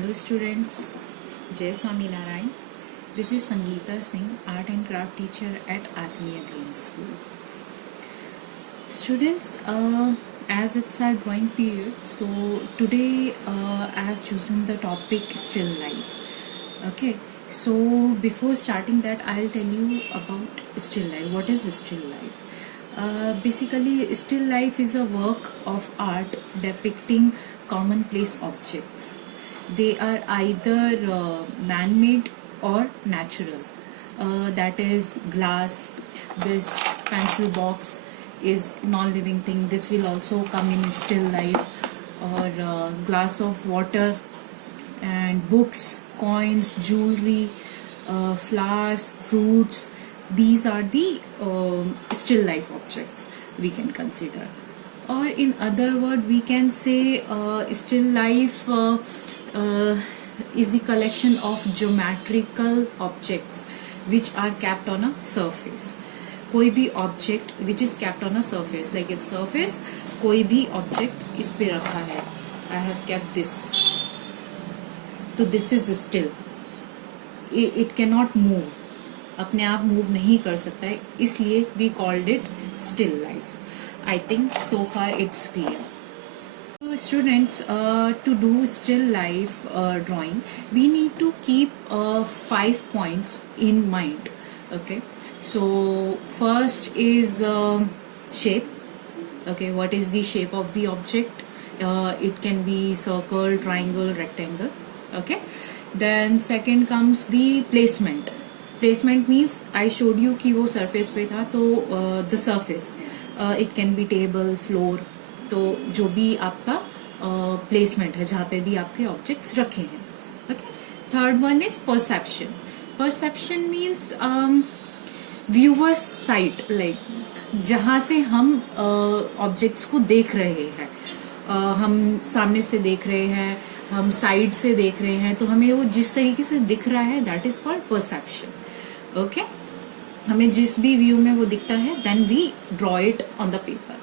Hello students, Jai Swami Narayan. This is Sangeeta Singh, Art and Craft teacher at Atmiya Green School. Students, as it's our drawing period, so today I have chosen the topic still life. Okay, so before starting that, I'll tell you about still life. What is still life? Basically, still life is a work of art depicting commonplace objects. They are either man-made or natural. That is glass. This pencil box is non-living thing. This will also come in still life. Or glass of water and books, coins, jewelry, flowers, fruits. These are the still life objects we can consider. Or in other word, we can say still life is the collection of geometrical objects which are kept on a surface. कोई भी object which is kept on a surface, like its surface, कोई भी object इस पे रखा है. I have kept this. तो this is still. It cannot move. अपने आप मूव नहीं कर सकता है, इसलिए we called it still life. I think so far it's clear. So students, to do still life drawing, we need to keep 5 points in mind. Okay, so first is shape. Okay, what is the shape of the object? It can be circle, triangle, rectangle. Okay, then second comes the placement. Placement means I showed you कि वो surface पे था, तो the surface, it can be table, floor, तो जो भी आपका placement है जहाँ पे भी आपके objects रखे हैं. Okay. Third one is perception. Perception means viewer's sight, like जहाँ से हम objects को देख रहे हैं. हम सामने से देख रहे हैं, हम साइड से देख रहे हैं, तो हमें वो जिस तरीके से दिख रहा है, that is called perception. Okay, हमें जिस भी व्यू में वो दिखता है, then we draw it on the paper.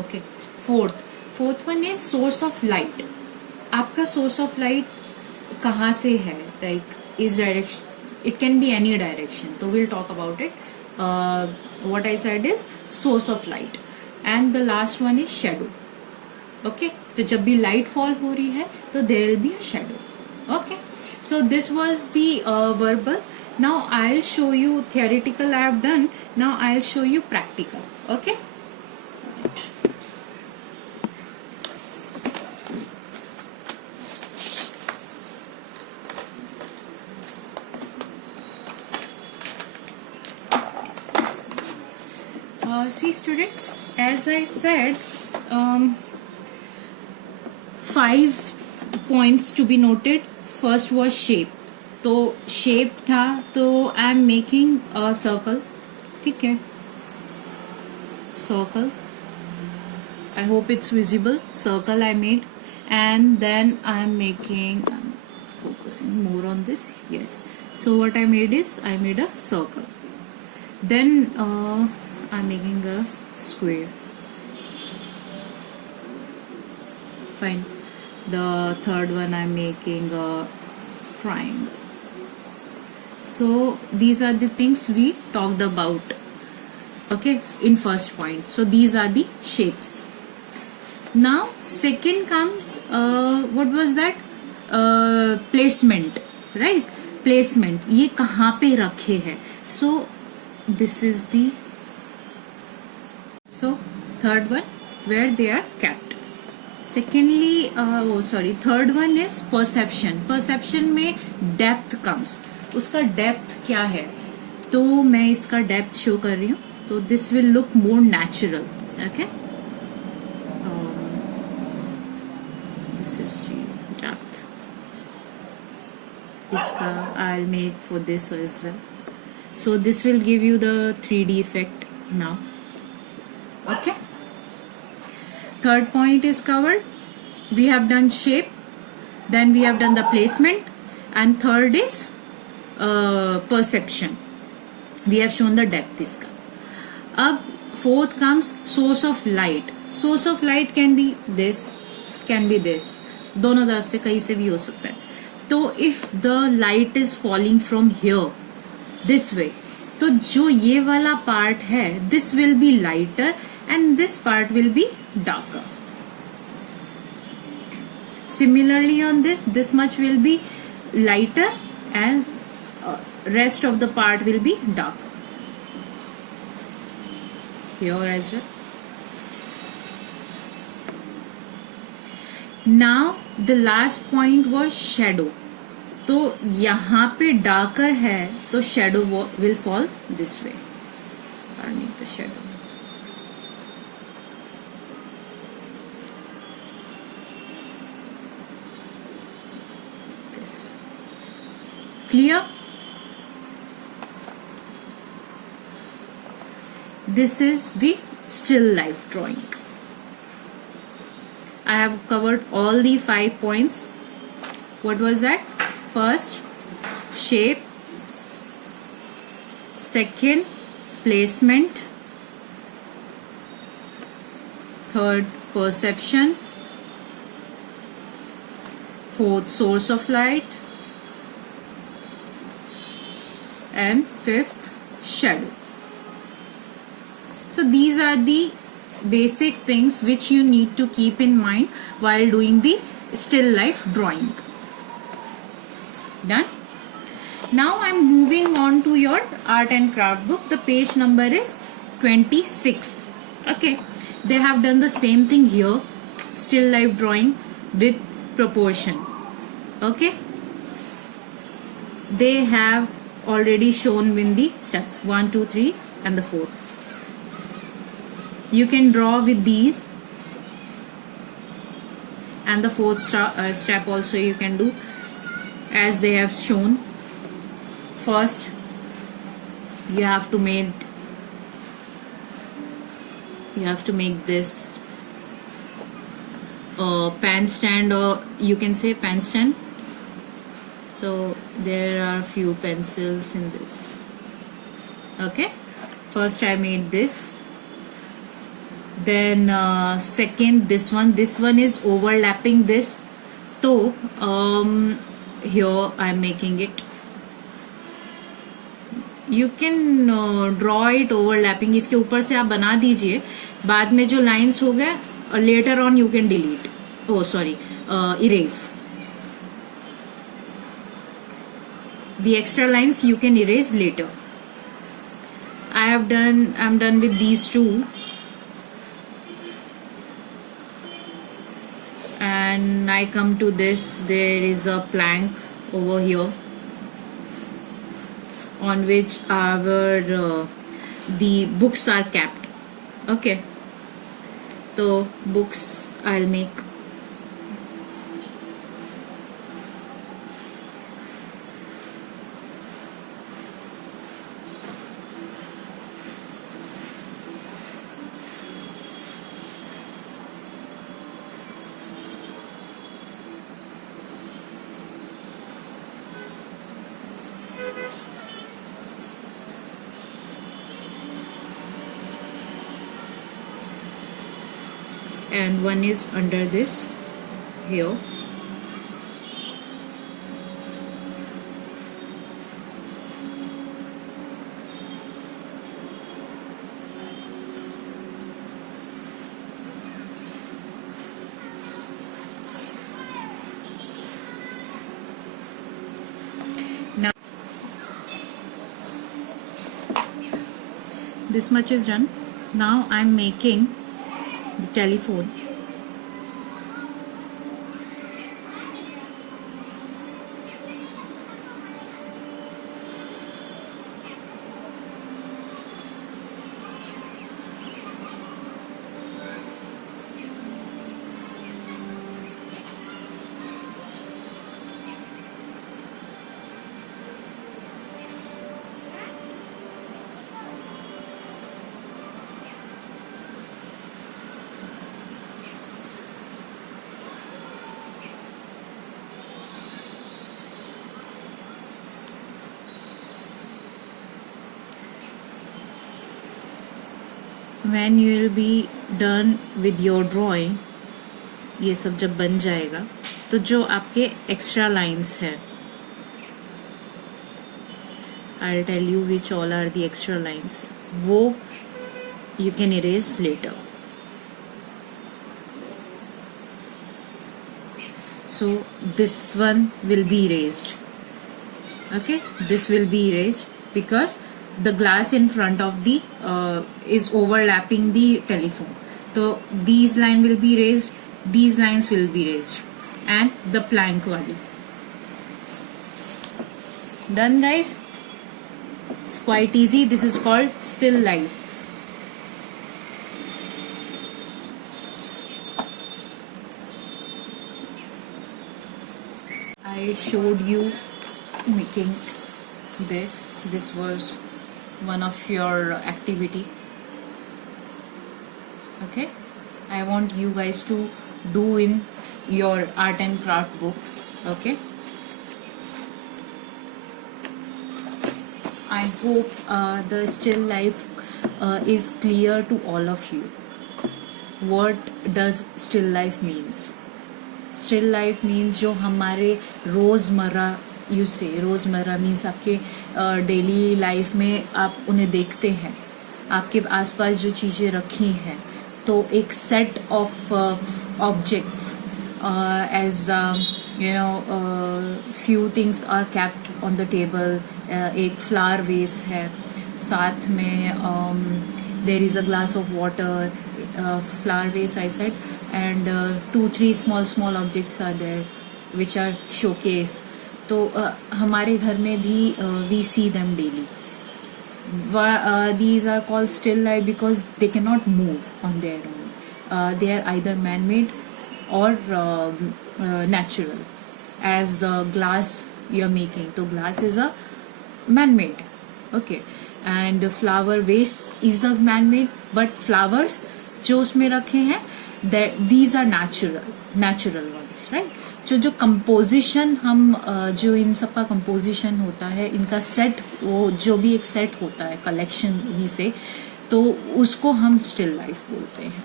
Okay. Fourth one is source of light. आपका source of light कहाँ से है? Like is direction. It can be any direction. So we'll talk about it. What I said is source of light. And the last one is shadow. Okay. तो जब भी light fall हो रही है, तो there will be a shadow. Okay. So this was the verbal. Now I'll show you theoretical I have done. Now I'll show you practical. Okay. See students, as I said, 5 points to be noted. First was shape. तो shape था, तो I am making a circle. ठीक है, circle. I hope it's visible. Circle I made, and then I am making, focusing more on this. Yes, so what I made is I made a circle. Then I'm making a square. Fine. The third one I'm making a triangle. So these are the things we talked about. Okay, in first point. So these are the shapes. Now second comes what was that? Placement, right? Placement. ये कहाँ पे रखे हैं? So this is the. So third one, where they are kept. Secondly, third one is perception. Perception में depth comes. उसका depth क्या है? तो मैं इसका डेप्थ शो कर रही हूँ, तो this will look more natural. Okay, this is depth. इसका I will make for this as well. So this will give you the 3D effect now. Okay, third point is covered. We have done shape, then we have done the placement, and third is perception. We have shown the depth इसका. अब fourth comes source of light. Source of light can be this, can be this. दोनों तरफ से कहीं से भी हो सकता है. तो if the light is falling from here this way, तो जो ये वाला पार्ट है this will be lighter and this part will be darker. Similarly on this much will be lighter and rest of the part will be darker. Here as well. Now the last point was shadow. तो यहाँ पे darker है तो shadow will fall this way. I'll make the shadow. Clear? This is the still life drawing. I have covered all the 5 points. What was that? First, shape. Second, placement. Third, perception. Fourth, source of light. And fifth, shadow. So these are the basic things which you need to keep in mind while doing the still life drawing. Done? Now I'm moving on to your art and craft book. The page number is 26. Okay, they have done the same thing here, still life drawing with proportion. Okay, they have already shown in the steps 1, 2, 3 and the 4. You can draw with these, and the fourth step also you can do as they have shown. First, you have to make this pen stand, or you can say pen stand. So there are few pencils in this. Okay, first I made this, then second this one is overlapping this, so here I am making it. You can draw it overlapping. इसके ऊपर से आप बना दीजिए, बाद में जो lines हो गए later on you can delete, erase. The extra lines you can erase later. I'm done with these two, and I come to this. There is a plank over here on which the books are kept. Okay, so books I'll make. And one is under this here. Now this much is done. Now I'm making the telephone. When you will be done with your drawing, ये सब जब बन जाएगा तो जो आपके extra lines है, I'll tell you which all are the extra lines, वो you can erase later. So this one will be erased. Okay, this will be erased because the glass in front of the is overlapping the telephone. So these line will be erased, these lines will be erased, and the plank wali. Done, guys. It's quite easy. This is called still life. I showed you making this. This was one of your activity. Okay, I want you guys to do in your art and craft book. Okay, I hope the still life is clear to all of you. What does still life means? Still life means जो हमारे रोज़मर्रा रोज़मर्रा means आपके daily life में आप उन्हें देखते हैं, आपके आसपास जो चीज़ें रखी हैं, तो एक set of objects as you know few things are kept on the table. एक फ्लावर वेस है, साथ में there is a glass of water, flower vase I said, and 2-3 small objects are there which are showcase. तो हमारे घर में भी we see them daily. These are called still life because they cannot move on their own. They are either man-made or natural. As glass you are making, तो glass is a man-made. Okay, and flower vase is a man-made, but flowers जो उसमें रखे हैं these are natural ones, right? जो composition हम जो इन सब का कंपोजिशन होता है, इनका सेट, वो जो भी एक सेट होता है कलेक्शन भी से, तो उसको हम स्टिल लाइफ बोलते हैं.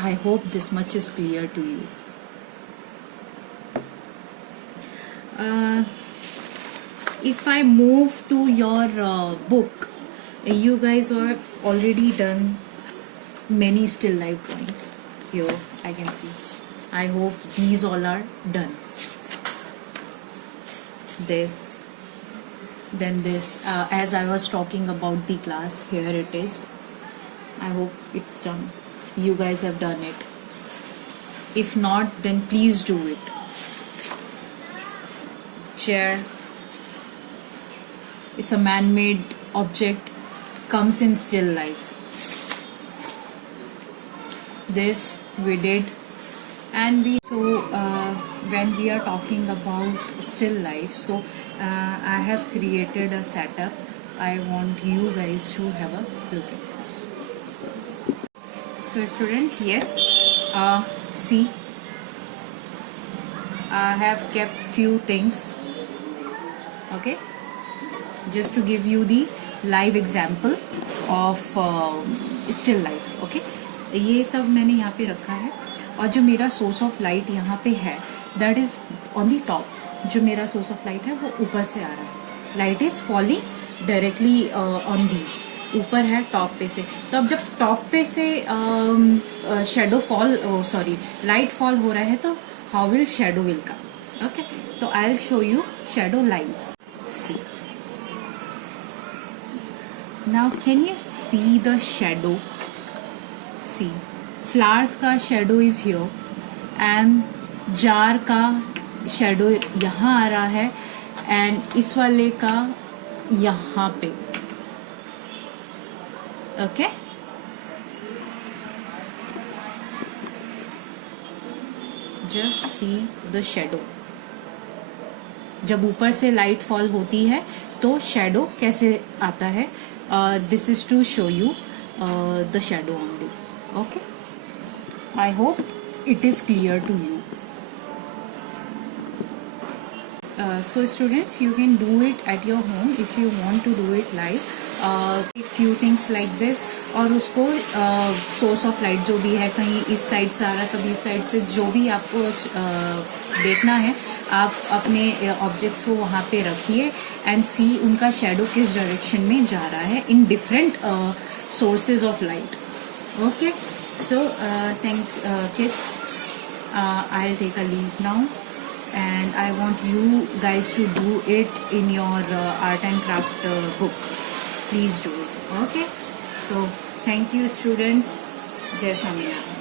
I hope this much is clear to you. If I move to your book, you guys are already done many still life drawings. Here I can see. I hope these all are done. This, then this. As I was talking about the class, here it is. I hope it's done. You guys have done it. If not, then please do it. Chair. It's a man-made object. Comes in still life. This we did, and when we are talking about still life, so I have created a setup. I want you guys to have a look at this. So students, yes, see, I have kept few things. Okay, just to give you the live example of still life. Okay, ये सब मैंने यहाँ पे रखा है, और जो मेरा सोर्स ऑफ लाइट यहाँ पे है that is on the top. जो मेरा सोर्स ऑफ लाइट है वो ऊपर से आ रहा है. Light is falling directly on these, ऊपर है टॉप पे से. तो अब जब टॉप पे से shadow fall, sorry light fall हो रहा है, तो how will shadow will come. Okay, तो I will show you shadow live. See now, can you see the shadow? See, flowers का shadow is here and jar का shadow यहाँ आ रहा है, एंड इस वाले का यहाँ पे. Okay, just see the shadow. जब ऊपर से लाइट फॉल होती है तो शेडो कैसे आता है. This is to show you the shadow only. Okay, I hope it is clear to you. So students, you can do it at your home if you want to do it live. Few things like this, और उसको source of light जो भी है, कहीं इस side से आ रहा है कभी इस साइड से, जो भी आपको देखना है आप अपने ऑब्जेक्ट्स को वहाँ पे रखिए एंड सी उनका शेडो किस डायरेक्शन में जा रहा है in different sources of light. Okay, so thank kids, I'll take a leave now, and I want you guys to do it in your art and craft book. Please do it. Okay, so thank you students. Jai Swami.